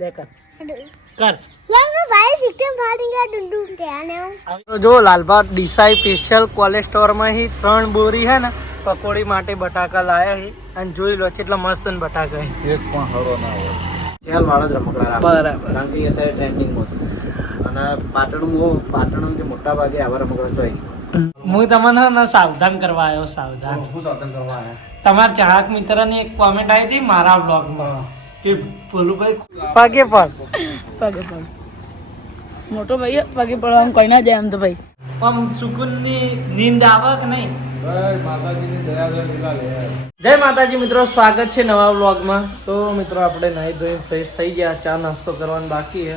ले कर यार मैं भाई सिस्टम फाड़ेंगे डुंडू के आने तो जो Lalbaug Desai special cold store में ही 3 बोरी है ना पकोड़ी माटे बटाका लाया है અને જોઈ લો કેટલા મસ્ત ને બટાકા છે એક પણ હળો ના હોય ખેલ વાળા જ રમકડા બરાબર કારણ કે અત્યારે ટ્રેન્ડિંગમાં છે અને પાટણમાં જે મોટા ભાગે આવા રમકડા જોઈ હું તમને ને સાવધાન કરવા આવ્યો સાવધાન હું સાધન કરવા આવ્યા તમારા ચાહક મિત્રની એક કોમેન્ટ આવી હતી મારા બ્લોગમાં કે ભોલુભાઈ પગે પડ મોટો ભાઈ પગે પડવાનું કોઈ ના જાય એમ તો ભાઈ આમ સુકૂનની નીંદ આવે કે નહીં માતાજીની દયા લીલા લે જય માતાજી મિત્રો, સ્વાગત છે નવા વ્લોગમાં. તો મિત્રો આપણે નાહી ધોઈને ફ્રેશ થઈ ગયા, ચા નાસ્તો કરવાનું બાકી છે.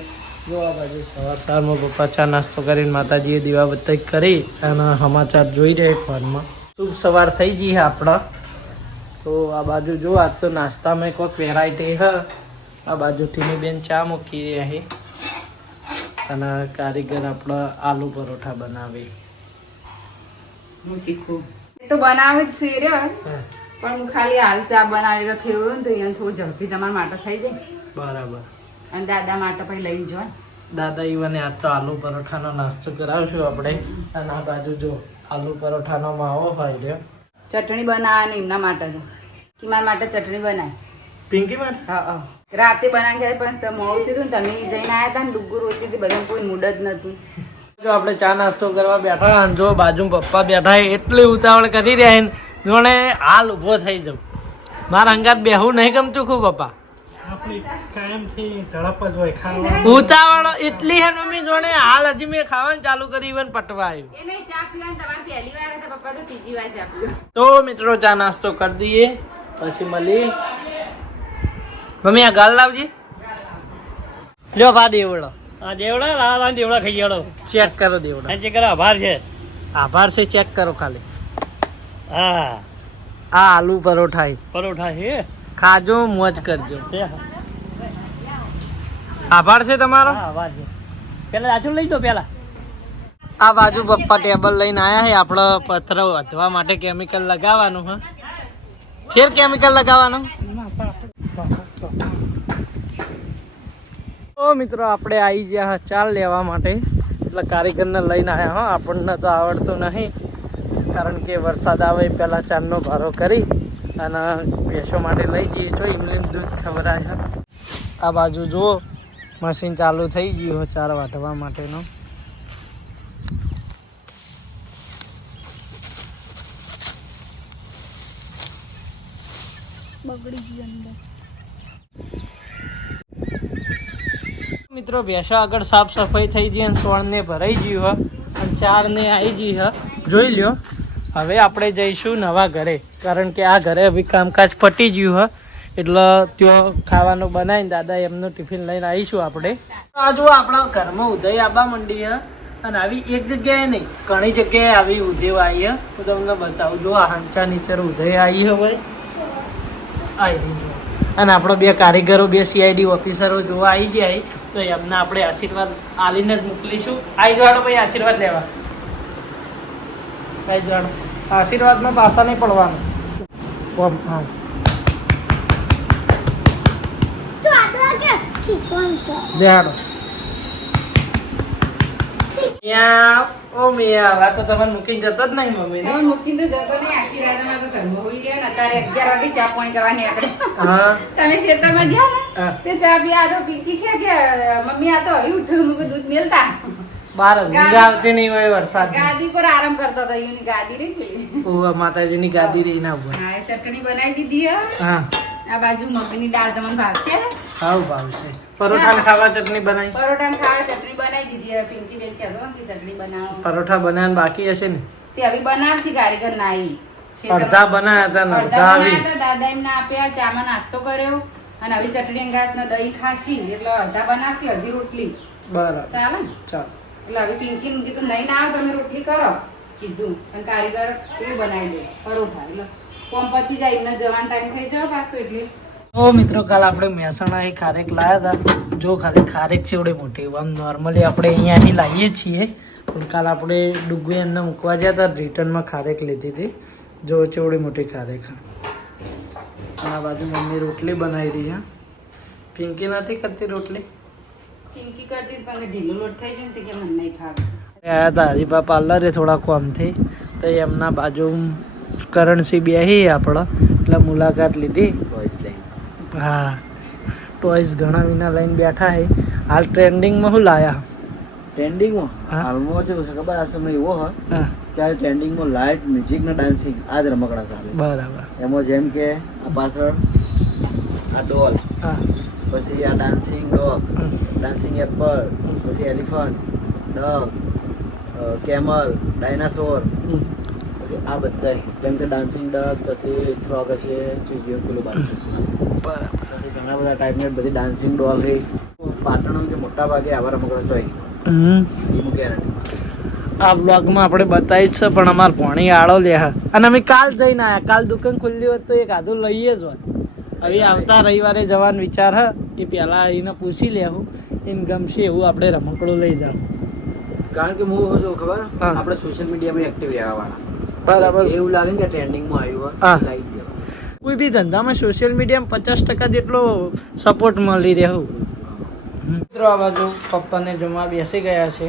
જો આ બાજુ સવારમાં પપ્પા ચા નાસ્તો કરીને માતાજીએ દીવાબત્તી કરી અને સમાચાર જોઈ રહ્યા ફોનમાં. શુભ સવાર થઈ ગઈ છે આપણા. તો આ બાજુ જો આજ તો નાસ્તામાં કોઈક વેરાયટી છે. આ બાજુ ટીનીબેન ચા મૂકી રહ્યા છે અને કારીગર આપણા આલુ પરોઠા બનાવે. હું શીખું તો બનાવે જ છે રે પણ હું ખાલી હાલ ચા બનાવી તો ફેવરું ને તો અહીંયા થોડું ઝડપી તમારા માટે થઈ જાય બરાબર. અને દાદા માટે પછી લઈ જો દાદા ઈવાને આજ તો આલુ પરોઠાનો નાસ્તો કરાવશું આપણે. અને આ બાજુ જો આલુ પરોઠાનો માવો હોય રહ્યો. ચટણી બનાવવાની એમના માટે તો કે મારા માટે ચટણી બનાવી પિંકી માટે હા રાતે બનાવી ગયા પણ મોડું થયું ને તમે જઈને આવ્યા હતા ને ડુગ્ગુ રોતી હતી બધા કોઈ મૂડ જ નહોતું. જો આપણે ચા નાસ્તો કરવા બેઠા અને જો બાજુ પપ્પા બેઠા એટલી ઉતાવળ કરી રહ્યા ને જોણે હાલ ઊભો થઈ જાઉં. મારા અંગાત બેહવું નહીં ગમતું ખૂબ પપ્પા. ઉતાવળ એટલી હે મમ્મી જોણે હાલ હજી મેં ખાવાનું ચાલુ કરી ઇવન પટવા આવ્યું. એ નહીં ચા પીવાની તમારી પહેલી વાર હતા પપ્પા તો ત્રીજી વાર ચા પીવા. તો મિત્રો ચા નાસ્તો કરી દઈએ પછી મળી. મમ્મી આ ગાલ લાવજી. લ્યો ભા દેવડો. આ દેવડા લાલા દેવડા ખાઈ ગયો ચેક કરો દેવડો. ચેક કરો આભાર છે આભાર છે ચેક કરો ખાલી. હા આ આલુ પરોઠા પરોઠા છે ખાજો મોજ કરજો. હા આભાર છે તમારો. આભાર છે પેલા આજુ લઈ દો પેલા. આ બાજુ પપ્પા ટેબલ લઈને આયા છે આપણે પથ્થર વધવા માટે કેમિકલ લગાવવાનું. હા ફેર કેમિકલ લગાવવાનું. તો મિત્રો આપણે આવી ગયા ચાલ લેવા માટે. એટલે કારીગરને લઈને આવ્યા. હા આપણને તો આવડતું નહીં કારણ કે વરસાદ આવે પહેલાં ચારનો ભારો કરી અને ભેંસો માટે લઈ જઈએ તો ઇમલીમ દૂધ ખવડાય છે. આ બાજુ જુઓ મશીન ચાલુ થઈ ગયું ચાર વાટવા માટેનો. મિત્રો ભેંસો આગળ સાફ સફાઈ થઈ ગઈ અને સોળને ભરાઈ ગયું હ અને 4 ને આવી ગઈ હ. જોઈ લ્યો. હવે આપણે જઈશું નવા ઘરે કારણ કે આ ઘરે હવે કામકાજ પટી ગયું હ એટલે ત્યાં ખાવાનું બનાવીને દાદા એમનું ટિફિન લઈને આવીશું આપણે. આ જો આપણા ઘરમાં ઉદય આબા મંડી હ અને આવી એક જગ્યાએ નહીં ઘણી જગ્યાએ આવી ઉદય આવી હ. હું તમને બતાવું. જો આ હાંચા નીચે ઉદય આવી હવે આવી જો. અને આપણો 2 કારીગરો 2 CID ઓફિસરો જોવા આવી ગયા તો એમને આપણે આશીર્વાદ આલીને જ મોકલીશું. આવી જવાડો ભાઈ આશીર્વાદ લેવા. આવી જવાડો. આશીર્વાદમાં પાછા નહીં પડવાનું. હા तो आदो के खींचवान तो દેહાડો. મિયાવ ઓ મિયાવ. આ તો તમને મૂકીને જતો જ નહીં મમ્મી ને. તમે મૂકીને તો જતો નહીં આખી રાત અમારે તો ઘરમાં હોઈ ગયા ને અત્યારે 11 વાગે ચા પાણી કરવાની આપણે. હા તમે ખેતરમાં ગયા ને હા. તે ચા પી આ તો પીકી કે મમ્મી આ તો હવે ઉઠ્યું મુકે દૂધ મેલતા બહાર ઊંઘ આવતી નહીં હોય વરસાદ. ગાદી પર આરામ કરતો હતો એની ગાદી રહી પેલી. ઓ માતાજીની ગાદી રહી ના હોય. હા ચટણી બનાવી દીધી હે. હા આ બાજુ મગની દાળ તમને ભાવશે. હાવ ભાવશે. પરોઠા ખાવા ચટણી બનાવી. પરોઠા ખાવા ચટણી બનાવી દીધી હે. પિંકી બેન કહેતો કે ચટણી બનાવો. પરોઠા બનાવવાનું બાકી હશે ને. તે હવે બનાવશી કારીગર નાઈ. અડધા બનાયા હતા ને અડધા આવી. દાદા એમને આપ્યા ચામાં નાસ્તો કર્યો અને હવે ચટણી અંગાતનો દહીં ખાશી એટલે અડધા બનાવશી અડધી રોટલી. બરાબર ચાલે ને? ચાલ. એટલે હવે પિંકી ને કીધું નહીં ના આવે તમે રોટલી કરો કીધું અને કારીગર એવું બનાવી દે પરોઠા એટલે કોમ પતી જાય એમને જવાનો ટાઈમ થઈ જાવ પાછો એટલે. તો મિત્રો કાલ આપણે મહેસાણા એ ખારેક લાવ્યા હતા. જો ખાલી ખારેક ચેવડી મોટી આમ નોર્મલી આપણે અહીંયાથી લાવીએ છીએ પણ કાલ આપણે ડુગ્ગુ એમને મૂકવા ગયા હતા રિટર્નમાં ખારેક લીધી હતી. જો ચેવડી મોટી ખારેક. આ બાજુ મમ્મી રોટલી બનાવી રહી છે પિંકી નથી કરતી રોટલી? પિંકી કરતી પણ ઢીલો લોટ થઈ ગયો ને તે કે મને નહીં ખાવી. આયા હતા હરીભા પાર્લરે થોડા કોમથી, તો એમના બાજુ કરણસી બેહી આપણો એટલે મુલાકાત લીધી. હા, ટોયસ ઘણા વિના લઈને બેઠા છે. હાલ ટ્રેન્ડિંગમાં શું લાયા? ટ્રેન્ડિંગમાં હા. હાલમાં શું છે ખબર? આ સમય એવો હોય હા, કે આ ટ્રેન્ડિંગમાં લાઇટ મ્યુઝિક ને ડાન્સિંગ આ જ રમકડા ચાલે. બરાબર. એમાં જેમ કે આ પાછળ આ ડોલ, હા, પછી આ ડાન્સિંગ ડોગ, ડાન્સિંગ એપલ, પછી એલિફન્ટ, ડગ, કેમલ, ડાયનાસોર, પછી આ બધા જેમ કે ડાન્સિંગ ડગ, પછી ફ્રોગ હશે, પેલું બાંધશે. બરાબર. પછી ઘણા બધા ટાઈપની બધી ડાન્સિંગ ડોલ રહી. પાટણમાં જે મોટા ભાગે આવા રમકડા ચોઈ એનું ગેરંટી. આ બ્લોગમાં આપણે બતાવી જ છે, પણ અમારે ભણી આળો લે હા. અને અમે કાલ જઈને આવ્યા. કાલ દુકાન ખુલ્લી હોત તો એક આધું લઈએ જ હોત. હવે આવતા રવિવારે જવાનો વિચાર હ, એ પહેલાં એને પૂછી લેવું, એને ગમશે એવું આપણે રમકડું લઈ જાવ. કારણ કે હું શું ખબર, હા. આપણે સોશિયલ મીડિયામાં એક્ટિવ રહેવા વાળા. બરાબર. એવું લાગે ને કે ટ્રેન્ડિંગમાં આવ્યું હા. હોય લાવી દેવા. કોઈ બી ધંધામાં સોશિયલ મીડિયામાં 50% જેટલો સપોર્ટ મળી રહેવું. મિત્રો આ બાજુ પપ્પાને જમવા બેસી ગયા છે.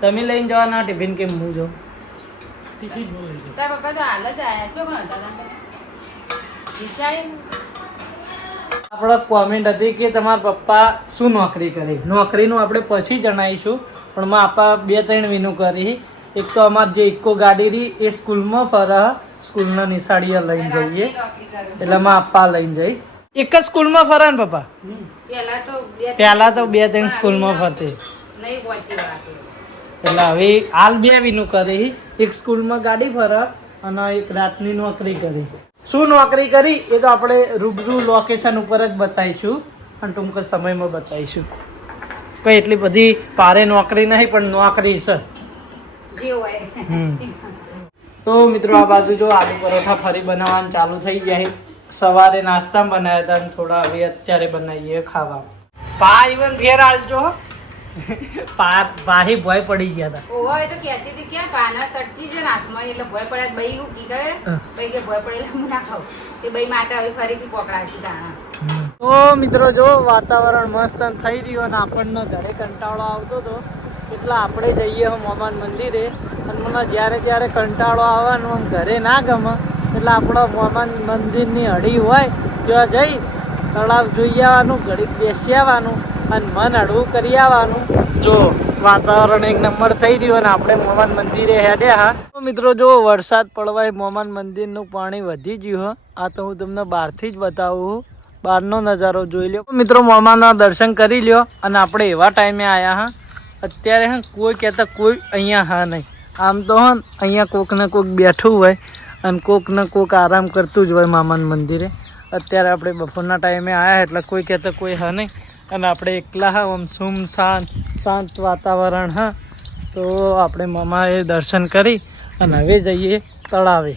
તમે લઈને જવાના ટિફિન કે હું જાઉં? તારા પપ્પા તો હાલ જ આયા છો પણ હતા તમે વિશાલ આપણો કોમેન્ટ હતી કે તમારા પપ્પા શું નોકરી કરી. નોકરીનું આપણે પછી જણાવીશું, પણ માં આપા 2-3 વિનું કરી. એક તો અમારે જે ઇકો ગાડી રહી એ સ્કૂલમાં ફરે, સ્કૂલના નિશાળીએ લઈને જઈએ, એટલે માં આપા લઈને જઈ. એક જ સ્કૂલમાં ફરે ને પપ્પા? પહેલા તો 2-3 સ્કૂલમાં ફરતી, નહીં પહોંચી વાત એટલે હવે હાલ 2 વિનું કરી. એક સ્કૂલમાં ગાડી ફરે અને એક રાતની નોકરી કરી. શું નોકરી કરી એ તો આપણે રૂબરૂ લોકેશન ઉપર જ બતાવીશું અને ટૂંક સમયમાં બતાવીશું. કઈ એટલી બધી પારે નોકરી નહીં, પણ નોકરી છે. જે હોય તો મિત્રો આ બાજુ જો આલુ પરોઠા ફરી બનાવવાનું ચાલુ થઈ જાય. સવારે નાસ્તામાં બનાવ્યા હતા અને થોડા હવે અત્યારે બનાવીએ ખાવા. પા ઇવન ઘેર આલજો. પાહી ભોય પડી ગયા હતા. ઓહો એ તો કહેતી હતી કે પાના સટચી છે નાકમાં એટલે ભય પડ્યા બઈ હું કી ગયે બઈ કે ભય પડેલા હું ના ખાઉં તે બઈ માટે હવે ફરીથી પકડાશી દાણા. તો મિત્રો જો વાતાવરણ મસ્ત થઈ રહ્યું અને આપણને ઘરે કંટાળો આવતો હતો એટલે આપણે જઈએ મોમાન મંદિરે. અને મને જ્યારે કંટાળો આવવાનો આમ ઘરે ના ગમે એટલે આપણો મોમાન મંદિરની હળી હોય ત્યાં જઈ તળાવ જોઈ આવવાનું, ઘડીક બેસી આવવાનું અને મન હળવું કરી આવવાનું. જો વાતાવરણ એક નંબર થઈ રહ્યું અને આપણે મોમાન મંદિરે હેડ્યા. હા તો મિત્રો જો વરસાદ પડવાય મોમાન મંદિરનું પાણી વધી ગયું હા. આ તો હું તમને બહારથી જ બતાવું, બહારનો નજારો જોઈ લ્યો. મિત્રો મોમાના દર્શન કરી લ્યો અને આપણે એવા ટાઈમે આવ્યા હા. અત્યારે હા કોઈ કહેતા કોઈ અહીંયા હા નહીં. આમ તો હા અહીંયા કોક ને કોક બેઠું હોય અને કોક ને કોક આરામ કરતું જ હોય મામાન મંદિરે. અત્યારે આપણે બપોરના ટાઈમે આવ્યા એટલે કોઈ કહેતા કોઈ હા નહીં અને આપણે એકલા હા આમ શાંત વાતાવરણ હા. તો આપણે મામાએ દર્શન કરી અને હવે જઈએ તળાવે.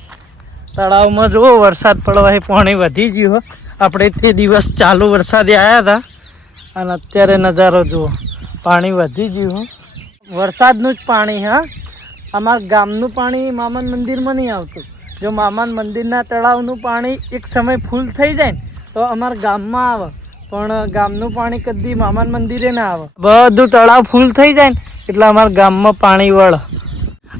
તળાવમાં જુઓ વરસાદ પડવાથી પાણી વધી ગયું હો. આપણે તે દિવસ ચાલુ વરસાદે આવ્યા હતા અને અત્યારે નજારો જુઓ, પાણી વધી ગયું હો. વરસાદનું જ પાણી હા. અમારા ગામનું પાણી મામાન મંદિરમાં નહીં આવતું. જો મામાન મંદિરના તળાવનું પાણી એક સમય ફૂલ થઈ જાય ને તો અમારા ગામમાં આવે, પણ ગામનું પાણી કદી મામાન મંદિરે ના આવે. બધું તળાવ ફૂલ થઈ જાય ને એટલે અમારા ગામમાં પાણી વળે.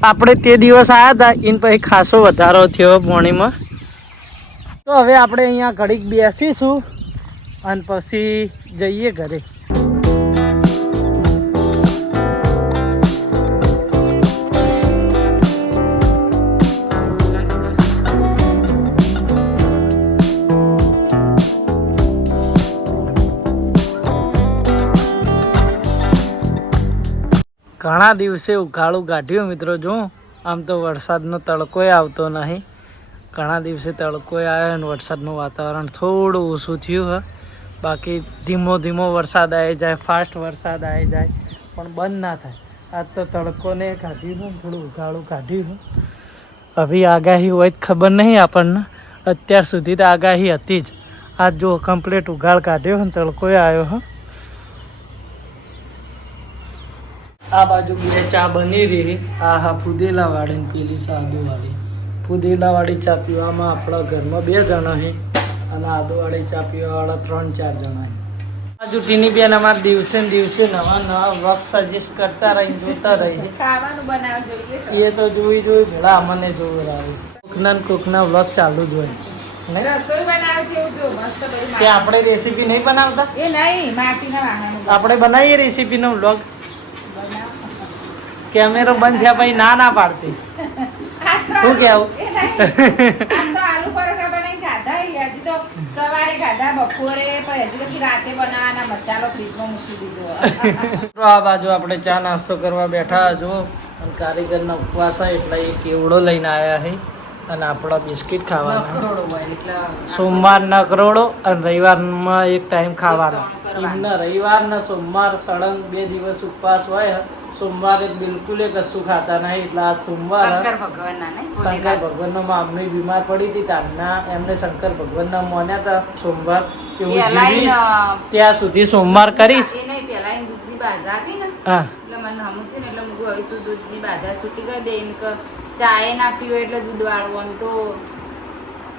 આપણે તે દિવસ આવ્યા હતા એને પછી ખાસો વધારો થયો પાણીમાં. તો હવે આપણે અહીંયા ઘડીક બેસીશું અને પછી જઈએ ઘરે. ઘણા દિવસે ઉઘાડું કાઢ્યું મિત્રો. જો આમ તો વરસાદનો તડકોય આવતો નહીં. ઘણા દિવસે તડકોય આવ્યો અને વરસાદનું વાતાવરણ થોડું ઓછું થયું હા. બાકી ધીમો ધીમો વરસાદ આવી જાય, ફાસ્ટ વરસાદ આવી જાય, પણ બંધ ના થાય. આજ તો તડકોને કાઢ્યું, થોડું ઉઘાડું કાઢ્યું. હવે આગાહી હોય જ ખબર નહીં આપણને. અત્યાર સુધી તો આગાહી હતી જ. આજ જો કમ્પ્લીટ ઉઘાડ કાઢ્યો અને તડકોય આવ્યો હા. આ બાજુ બે ચા બની રહી. આ હા ફુદેલા વાળી ને પેલી સાદુ વાળી. ફુદેલા વાળી ચા પીવામાં આપણા ઘરમાં 2 જણા છે અને આદુ વાળી ચા પીવા વાળા 3-4 જણા છે. હજુ ટીની બેન અમારા દિવસે ને દિવસે નવા નવા વર્ક સજેસ્ટ કરતા રહી જોતા રહી ખાવાનું બનાવ જોઈએ એ તો જોઈ ભેળા અમને જોવું આવ્યું કોકના વર્ક ચાલુ જ હોય નહીં? રસોઈ બનાવે છે એવું જો મસ્ત બધું કે આપણે રેસીપી નહીં બનાવતા એ નહીં માટીના વાહનો આપણે બનાવીએ રેસીપીનો વ્લોગ કેમેરો બંધ થયા પછી ના પાડતી શું કેવું તો આલુ પરોઠા બનાવી ખાધા હજી તો સવારે ખાધા બપોરે પછી હજી તો રાતે બનાવવાના મસાલો ફ્રીજમાં મૂકી દીધો આ બાજુ આપણે ચા નાસ્તો કરવા બેઠા જો અને કારીગરના ઉપવાસ હોય એટલે એ કેવડો લઈને આવ્યા છે અને આપણા બિસ્કિટ ખાવાના નકરોડો હોય એટલે સોમવાર નકરોડો અને રવિવારમાં એક ટાઈમ ખાવાનો એક ત્રણ કરવાના. એમના રવિવાર ને સોમવાર સળંગ 2 દિવસ ઉપવાસ હોય સોમવારે બિલકુલ કશું ખાતા નહીં એટલે આ સોમવાર શંકર ભગવાનના ને શંકર ભગવાનના મામની બીમાર પડી હતી તારના એમને શંકર ભગવાનના મોન્યા હતા સોમવાર કે હું એ અલાઈન, જીવીશ ત્યાં સુધી સોમવાર કરીશ એ નહીં પેલા એની દૂધની બાધા હતી ને હા એટલે મને હમું ને એટલે હું હવે તું દૂધની બાધા છૂટી કરી દે એમ કે ચાય ના પીવો એટલે દૂધ વાળું આમ તો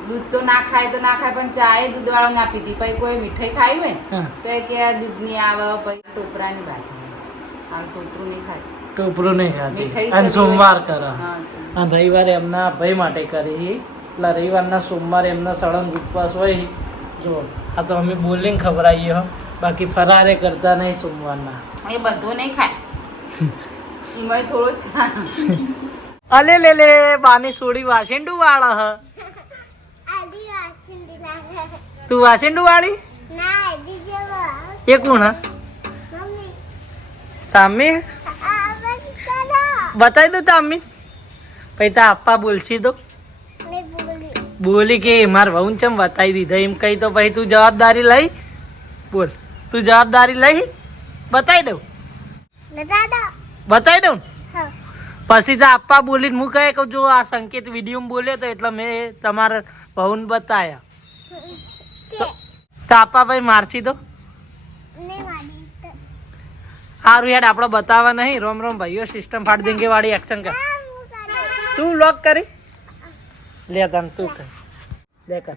દૂધ તો ના ખાય પણ ચાય દૂધ વાળો ના પીધી પછી કોઈ મીઠાઈ ખાઈ હોય ને હા. તો એ કે આ દૂધની આવે પછી ટોપરાની બાધા હાલ ટોપરું નહીં ખાય ટોપરું નહીં ખાતી મીઠાઈ અને તો સોમવાર હોય. કરે હા, સોમવાર. અને રવિવારે એમના ભાઈ માટે કરી એટલે રવિવારના સોમવારે એમના સળંગ ઉપવાસ હોય જો આ તો અમે બોલિંગ ખબરાઈએ હો બાકી ફરારે કરતા નહીં સોમવારના એ બધો નહીં ખાય એમાં થોડું જ ખાય અલે લે બાની સોડી વાસેન્ડુ વાળા હ આદી વાસુંદી લાગે તું વાસેન્ડુ વાળી ના આદી જેવા એ કોણ હ મમ્મી તામી આ બસ બતાવી દો તામી પછી તા આપા બોલશી દો મેં બોલી બોલી કે માર વહુ ચમ બતાવી દીધા એમ કઈ તો પછી તું જવાબદારી લઈ બોલ તું જવાબદારી લઈ બતાવી દઉં દાદા બતાવી દઉં હા પછી તો આપા બોલીને હું કહે કે જો આ સંકેત વિડીયોમાં બોલ્યો તો એટલે મેં તમારા બહુને બતાયા કે તો આપા ભાઈ મારશી દો ને માડી તો સારું યાર આપણે બતાવવા નહીં રોમ રોમ ભાઈઓ સિસ્ટમ ફાડ દેંગે વાળી એક્શન કર આ હું કાઢે તું લોક કરી લે તને તું કર લે કર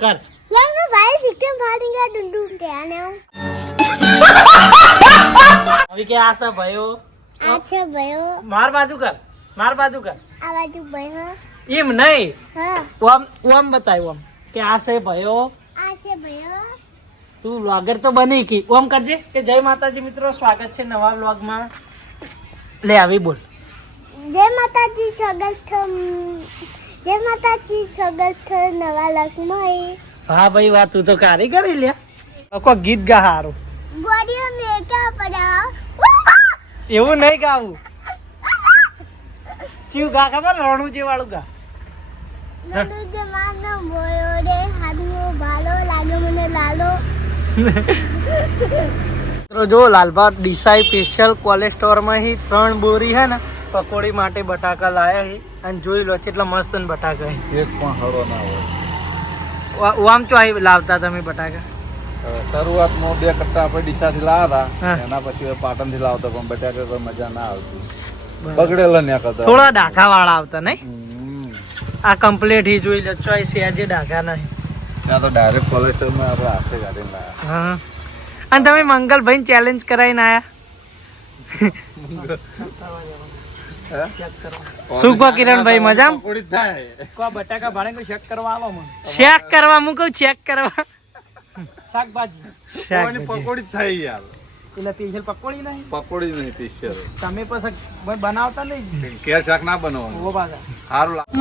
કર यार मैं भाई सिक्किम फाड़ेंगे डुंडू के आने हूँ હવે કે આ છે ભાઈઓ अच्छा भयो માર બાજુ કર आवाज भयो એમ નહીં हाँ ઓમ ઓમ બતાય ઓમ કે આ છે ભાઈઓ आसे भयो તું વ્લોગર તો બની કી ઓમ કરજે કે જય માતાજી મિત્રો સ્વાગત છે નવા વ્લોગમાં લે આવી બોલ जय माता जी स्वागत जय माता जी स्वागत नवा लक्ष्मी હા ભાઈ વાત તું તો કારીગરી લે કોઈ ગીત ગા હારું बॉडी में क्या पड़ा એવું નહીં ગાવું ચીવ ગા ખબર રણુજી વાળું ગા नडू जमानो बोयो रे हाथनो भालो लागे मने लालो મિત્રો જો લાલભાત ડીસાઈ સ્પેશિયલ કોલેજ સ્ટોરમાં હી 3 બોરી હે ને પકોડી માટે બટાકા લાયા હે અને જોઈ લો કેટલા મસ્ત ને બટાકા હે એક પણ હળો ના હોય ઓમ ચો આવી લાવતા તમે બટાકા શરૂઆતમાં 2 કટ્ટા આપણે ડીસાથી લાવ્યા હા. હતા એના પછી પાટણથી લાવતા પણ બટાકા કોઈ મજા ના આવતી બગડેલા ને કરતા થોડા ડાઘા વાળા આવતા નહીં આ કમ્પ્લીટ હી જોઈ લો ચોઈસ આજે ડાઘા નહીં ત્યાં તો ડાયરેક્ટ કોલેજ સ્ટોરમાં આપણે હાથે ગાડીને લાવ્યા હા અને તમે મંગલભાઈ ચેલેન્જ કરાવીને આયા શું કહો કિરણભાઈ મજામાં પકોડી થાય કો બટાકા ભાડે કોઈ ચેક કરવા આવો મને ચેક કરવા હું કહું ચેક કરવા શાકભાજી કોઈની પકોડી જ થાય યાર એટલે સ્પેશિયલ પકોડી નહીં પકોડી નહીં ટીશર તમે પછી ભાઈ બનાવતા નહીં કેર શાક ના બનાવવાનું ઓ બાજા સારું લાગે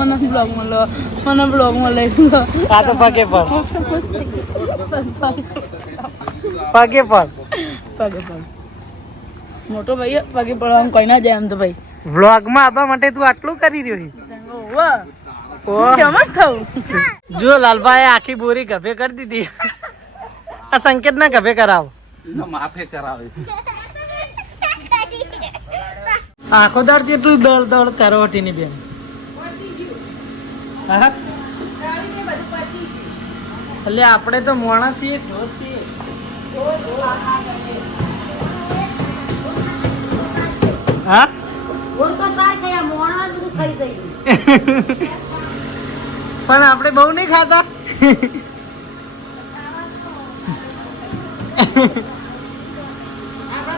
મને બ્લોગમાં લઈ લો આ તો પગે પણ પગે પણ પગે પગ મોટો ભાઈ પગે પડવાનું કઈ ના જાય એમ તો ભાઈ વ્લોગમાં આવવા માટે તું આટલું કરી રહ્યો છે ઓહ. ફેમસ થવું જો લાલભાઈ આખી બોરી ગભે કરી દીધી આ સંકેત ના ગભે કરાવો માથે કરાવે આખો દાડ જેટલું દળ દળ કરવટી ની બેન હા એટલે આપણે તો મોણા છીએ ઢોર છીએ હા પણ આપણે બહુ નહીં ખાતા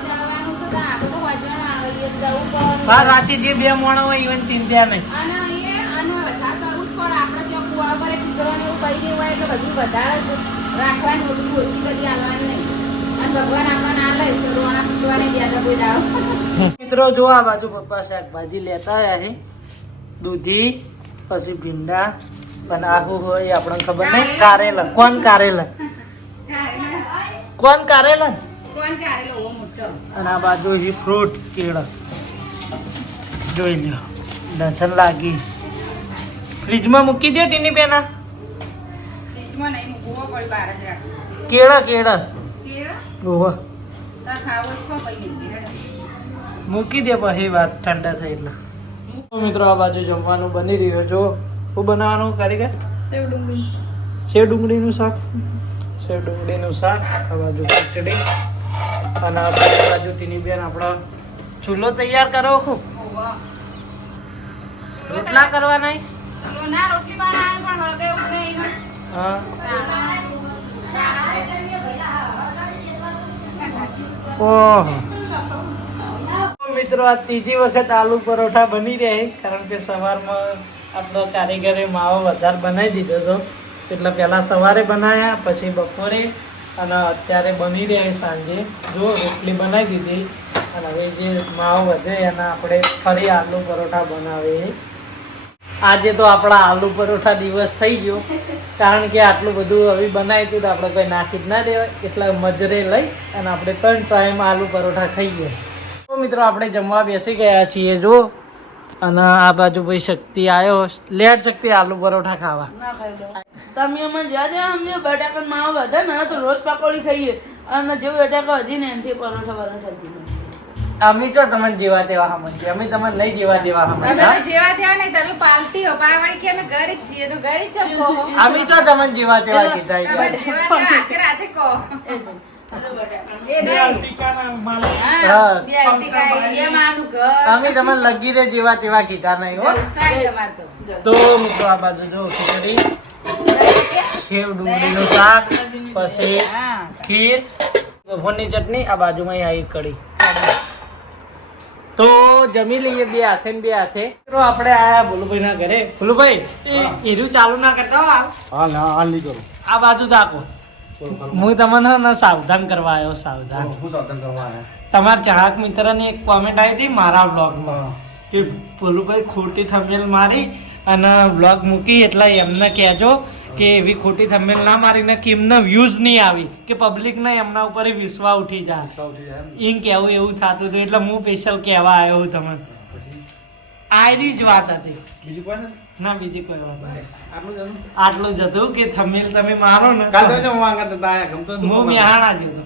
જવાનું તો ના, આપણે તો વાંચવાનું આવે, જવું પડે. હા રાચી જે બે મોણો હોય ઈવન ચિંતા નહીં. અને આનું વધારે કરવું જ પડે. આપણે ત્યાં કુવા પર એક દીકરાને એવું કહી દેવું હોય એટલે બધું વધારે જ રાખવાનું, બધું ઓછી કરી આવવાનું નહીં. અને ભગવાન આપણને આ લઈ તો રોણા ફૂટવાને જ્યાં કોઈ દાડો. મિત્રો જો આ બાજુ પપ્પા શાકભાજી લેતા આવ્યા છે. દૂધી, પછી ભીંડા, અને આહુ હોય એ આપણને ખબર નહીં. કારેલા, કોણ કારેલા? કોણ કારેલા? કોણ કારેલો એવો મોટો? અને આ બાજુ છે ફ્રૂટ, કેળા. જોઈ લ્યો, લસણ લાગી. ફ્રીજમાં મૂકી દે ટીની બેના. ફ્રીજમાં નહીં મૂકવો પડે, બહાર જ રાખવું. કેળા કેળા કેળા ઓહો તાર ખાવો જ ખો પછી કેળા. મૂકી દે પછી વાત ઠંડા થઈ એટલે. તો મિત્રો આ બાજુ જમવાનું બની રહ્યું. જો શું બનાવવાનું કારીગર? સેવ ડુંગળી. સેવ ડુંગળીનું શાક. સેવ ડુંગળીનું શાક. આ બાજુ ખીચડી. અને આ બાજુ ટીની બેન આપણો ચૂલો તૈયાર કરો. ખૂબ ઓવા. રોટલા કરવાના. ચલો ના રોટલી બનાવે પણ હળગે એવું નહીં ને. હા ઓહો મિત્રો આ ત્રીજી વખત આલુ પરોઠા બની રહ્યા છે. કારણ કે સવારમાં આપણો કારીગરે માવો વધારે બનાવી દીધો હતો એટલે પહેલાં સવારે બનાવ્યા, પછી બપોરે, અને અત્યારે બની રહ્યા છે સાંજે. જો રોટલી બનાવી દીધી અને હવે જે માવો વધે એના આપણે ફરી આલુ પરોઠા બનાવીએ. આજે તો આપણા આલુ પરોઠા દિવસ થઈ ગયો. કારણ કે આટલું બધું હવે બનાવી હતું તો આપણે કોઈ નાખી જ ના દેવાય, એટલે મજરે લઈ અને આપણે 3 ટાઈમ આલુ પરોઠા ખાઈએ. તો મિત્રો આપણે જમવા બેસી ગયા છીએ. જો અને આ બાજુ ભાઈ શક્તિ આવ્યો. લેટ શક્તિ આલુ પરોઠા ખાવા. ના ખાઈ લો. તમે અમને જ્યાં જ્યાં અમને બટાકા માવો વધે ને તો રોજ પકોડી ખાઈએ, અને જે બટાકા હજી ને એનાથી પરોઠા બરોઠા હજી નહીં. અમે તો તમને જેવા તેવા સમજીએ, અમે તમને નહીં જેવા તેવા તમે સમજ્યા. તો જેવા થયા ને તમે પાલટી હો પાવાળી કે અમે ગરીબ છીએ તો ગરીબ જ કહો. અમે તો તમને જેવા તેવા કીધા તમે એટલે. જેવા થયા આખે રાતે કહો. એ નહીં. હા, હા. બે અલટિકા, બે માનું ઘર. અમે તમને લગી રે જેવા તેવા કીધા નહીં હો. જલસા છે તમારે તો. તો મિત્રો આ બાજુ જો ખીચડી, સેવ ડુંગળીનું શાક, પછી હા. ખીર, બપોરની ચટણી, આ બાજુમાં આવી કઢી. તો જમી લઈએ બે હાથે ને બે હાથે. મિત્રો આપણે આયા ભોલુભાઈ ના ઘરે. ભોલુભાઈ એરું ચાલુ ના કરતા હો. આ બાજુ તાકો. હું તમને ને સાવધાન કરવા આવ્યો. સાવધાન. તમારા ચાહક મિત્રની એક કોમેન્ટ આવી હતી મારા બ્લોગમાં કે ભોલુભાઈ ખોટી થંબનેલ મારી અને બ્લોગ મૂકી, એટલે એમને કહેજો કે એવી ખોટી થંબનેલ ના મારીને કે એમને વ્યૂઝ નહીં આવી, કે પબ્લિકને એમના ઉપર વિશ્વાસ ઉઠી જાય એમ કહેવું એવું થતું હતું. એટલે હું સ્પેશિયલ કહેવા આવ્યો હું તમને. આરી જ વાત હતી, ના બીજી કોઈ વાત નહીં. આટલું જ હતું કે થંબનેલ તમે મારો ને. હું મેહાણા જ હતો.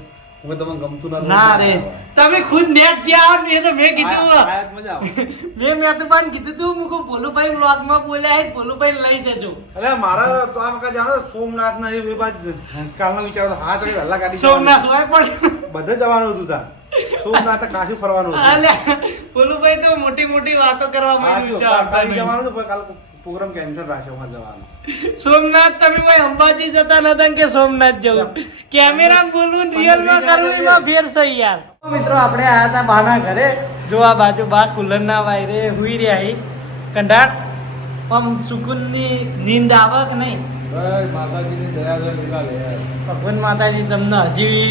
ના રે તમે ખુદ નેટ જ્યાં આવો ને એ તો મેં કીધું. મેં તો પણ કીધું તું મુકો ભોલુભાઈ વ્લોગમાં બોલ્યા હે, ભોલુભાઈ લઈ જજો. સોમનાથ ના એ બાદ કાલનો વિચાર હતો, હા તો હલ્લા ગાડી સોમનાથ હોય પણ બધે જવાનું હતું તા. સોમનાથ કાશી ફરવાનું હતું. અલ્યા ભોલુભાઈ તો મોટી મોટી વાતો કરવા હા, માંડ્યું જો, છે. કાલે જવાનું હતું પણ કાલ પ્રોગ્રામ કેન્સલ રાખ્યો માં જવાનું. સોમનાથ તમે ભાઈ અંબાજી જતા નતા કે સોમનાથ જવું? કેમેરા બોલવું રિયલ માં કરવું એમાં ફેર છે યાર. મિત્રો આપણે આયા હતા બાના ઘરે. જો આ બાજુ બા કુલર ના વાયરે હુઈ રહ્યા હી કંડાટ. આમ સુકૂનની નીંદ આવે કે નહીં? ભગવાન માતાજી તમને હજી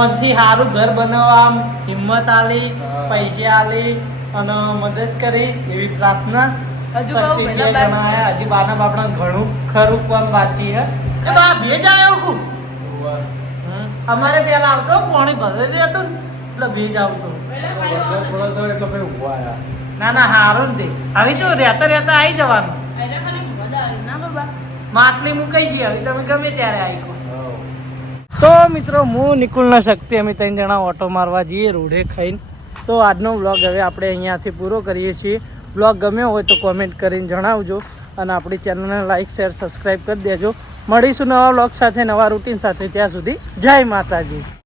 ઓનથી સારું ઘર બનાવવા આમ હિંમત આલી, પૈસા આલી અને મદદ કરી એવી પ્રાર્થના. હજુ શક્તિ બહુ બે પહેલા જણા આયા. હજી બાના બાપડા ઘણું ખરું પણ બાકી હે. એ બા ભેજ આવ્યો ખૂબ. અમારે પેલા આવતો પાણી ભરેલું હતું ને એટલે ભેજ આવતો. ના ના હારું ને તે આવી જો રહેતા રહેતા આવી જવાનું. એટલે ખાલી મજા આવી ના બાબા. માટલી મુકાઈ ગઈ, હવે તમે ગમે ત્યારે આવી. તો મિત્રો હું નિકુલના શક્તિ અમે 3 જણા ઓટો મારવા જઈએ રોડે ખાઈને. તો આજનો વ્લોગ હવે આપણે અહીંયાથી પૂરો કરીએ છીએ. વ્લોગ ગમ્યો હોય તો કોમેન્ટ કરીને જણાવજો અને આપણી ચેનલને લાઈક શેર સબસ્ક્રાઈબ કરી દેજો. મળીશું નવા વ્લોગ સાથે, નવા રૂટીન સાથે. ત્યાં સુધી જય માતાજી.